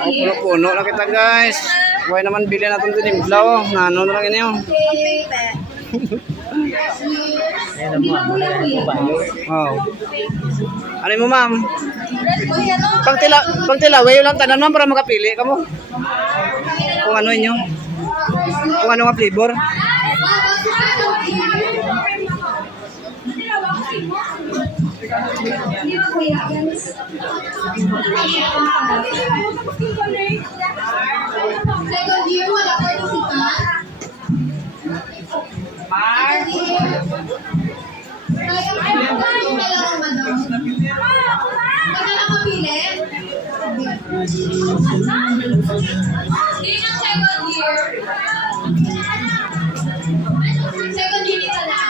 Puno-puno lang kita guys. Huwag naman bilhin natin din yung blaw. Nano na lang yun yun. Wow. Ano mo ma'am? Pag tilaway lang tanan ma'am para makapili ka mo. Kung ano inyo. Kung ano nga flavor. Second year, wala participant. Second year ka na.